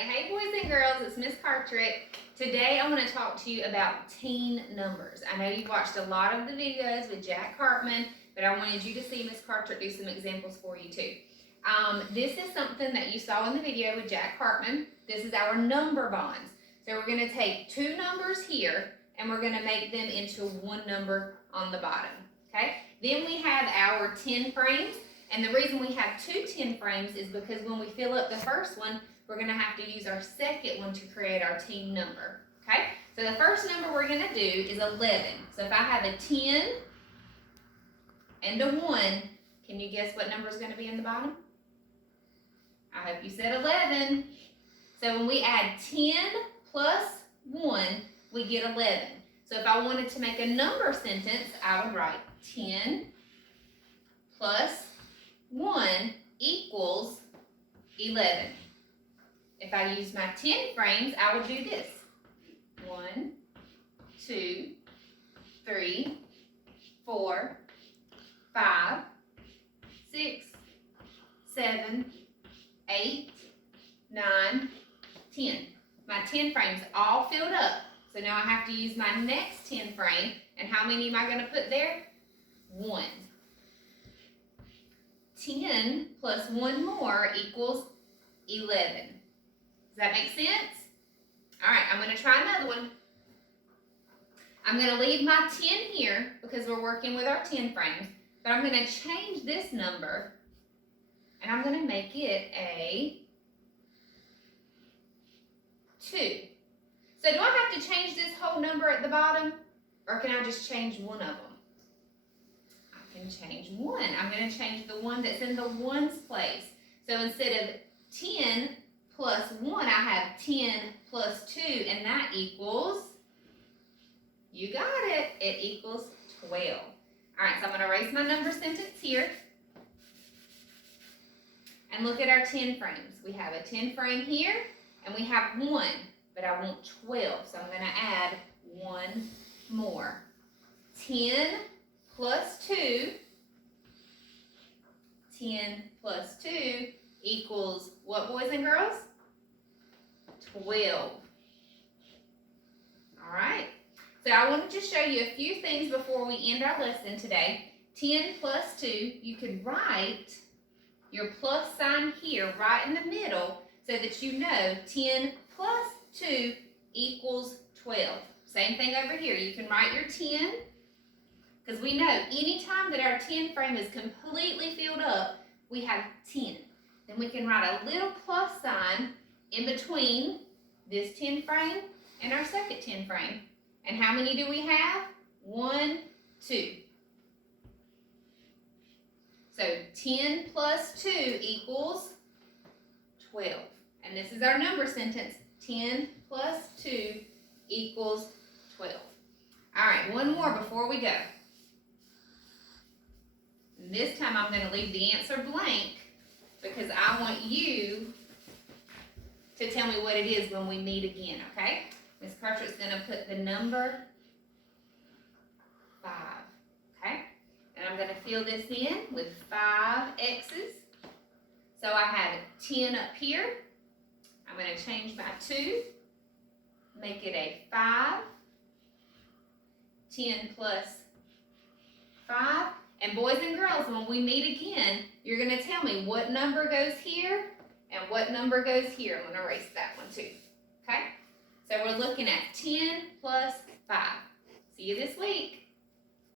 Hey boys and girls, it's Miss Cartrick. Today I want to talk to you about teen numbers. I know you've watched a lot of the videos with Jack Hartman, but I wanted you to see Miss Cartrick do some examples for you too. This is something that you saw in the video with Jack Hartman. This is our number bonds. So we're going to take two numbers here and we're going to make them into one number on the bottom. Okay? Then we have our 10 frames. And the reason we have two 10 frames is because when we fill up the first one, we're going to have to use our second one to create our teen number. Okay? So the first number we're going to do is 11. So if I have a 10 and a 1, can you guess what number is going to be in the bottom? I hope you said 11. So when we add 10 plus 1, we get 11. So if I wanted to make a number sentence, I would write 10 plus 1 equals 11. If I use my 10 frames, I would do this. 1, 2, 3, 4, 5, 6, 7, 8, 9, 10. My 10 frames all filled up. So now I have to use my next 10 frame. And how many am I going to put there? 1. 10 plus 1 more equals 11. Does that make sense? All right, I'm going to try another one. I'm going to leave my 10 here because we're working with our 10 frames. But I'm going to change this number and I'm going to make it a 2. So do I have to change this whole number at the bottom, or can I just change one of them? I can change one. I'm going to change the one that's in the ones place. So instead of 10 plus 1, I have 10 plus 2, and that equals, you got it, it equals 12. All right, so I'm going to erase my number sentence here. And look at our 10 frames. We have a 10 frame here, and we have 1. But I want 12, so I'm going to add 1 more. 10 plus 2, 10 plus 2 equals what, boys and girls? 12. All right, so I wanted to show you a few things before we end our lesson today. 10 plus 2, you could write your plus sign here right in the middle so that you know 10 plus 2 equals 12. Same thing over here. You can write your 10 because we know anytime that our 10 frame is completely filled up, we have 10. Then we can write a little plus sign in between this 10 frame and our second 10 frame. And how many do we have? 1, 2. So 10 plus 2 equals 12. And this is our number sentence. 10 plus 2 equals 12. All right, one more before we go. And this time I'm going to leave the answer blank because I want you to tell me what it is when we meet again, okay? Miss Cartrick's going to put the number 5, okay? And I'm going to fill this in with 5 X's. So I have 10 up here. I'm going to change my 2, make it a 5, 10 plus 5. And boys and girls, when we meet again, you're going to tell me what number goes here and what number goes here. I'm going to erase that one too. Okay? So we're looking at 10 plus 5. See you this week.